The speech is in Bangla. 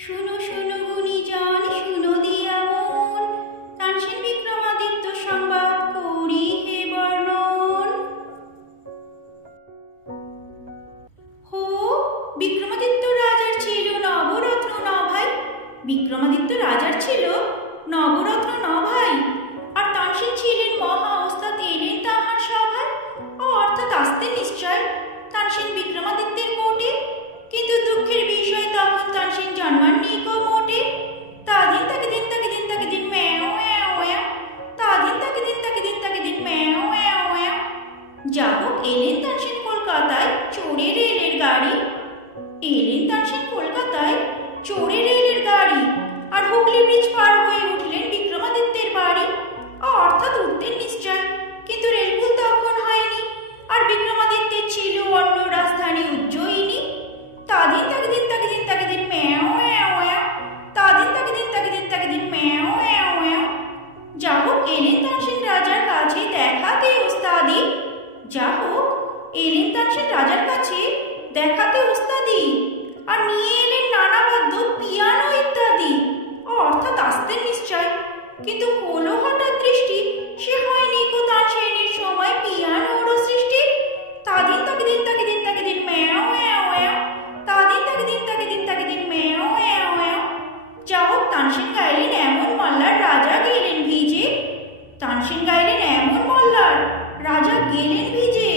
শুনো শুনো গুণীজন, শুনো দিয়া মন, তানসেন বিক্রমাদিত্য সংবাদ করি হে বর্ণন। হো, বিক্রমাদিত্য রাজার ছিল নবরত্ন নভাই। বিক্রমাদিত্য রাজার ছিল নবরত্ন নভাই। আর তানসেন ছিলেন মহা ওস্তাদ, এলেন তাহার সভায়। অর্থাৎ আসতে নিশ্চয় তানসেন বিক্রমাদিত্যের কোটে। কিন্তু দুঃখের বিষয় তখন তানসেন জন্মাননি গো মোটে। তাদিন তাকে দিন তাকে দিন তাকে দিন ম্যাও ম্যাও ম্যাও, তাদিন তাকে দিন তাকে দিন তাকে দিন ম্যাও ম্যাও ম্যাও। যা হোক, এলেন তানসেন কলকাতায় চড়ে রেলের গাড়ি। এলেন তানসেন কলকাতায় চড়ে রেলের গাড়ি। আর হুগলি ব্রিজ পার হয়ে উঠলেন বিক্রমাদিত্যের বাড়ি। অর্থাৎ উঠতেন নিশ্চয়, কিন্তু রেলপুল তখন হয়নি। আর বিক্রমাদিত্যের ছিল অন্য রাজধানী উজ্জয়িনী। তাদিন তাকে দিন তাকে দিন তাকে দিন ম্যাও ম্যাও ম্যাও, তাদিন তাকে দিন তাকে দিন তাকে দিন ম্যাও ম্যাও ম্যাও। যা হোক, এলেন তানসেন রাজার কাছে দেখাতে ওস্তাদি। যা হোক, এলেন তানসেন রাজার কাছে দেখাতে ওস্তাদি। আর নিয়ে এলেন নানা বাদ্য, পিয়ানো ইত্যাদি। অর্থাৎ আসতেন নিশ্চয়, কিন্তু হলো হঠাৎ দৃষ্টি, সে হয়নি গো তানসেনের সময় পিয়ানোরও সৃষ্টি। তাদিন তাকে দিন তাকে দিন তাকে দিন ম্যাও ম্যাও ম্যাও, তাদিন তাকে দিন তাকে দিন তাকে দিন ম্যাও ম্যাও ম্যাও। যা হোক, তানসেন গাইলেন এমন মল্লার, রাজা গেলেন ভিজে। তানসেন গাইলেন এমন মল্লার, রাজা গেলেন ভিজে।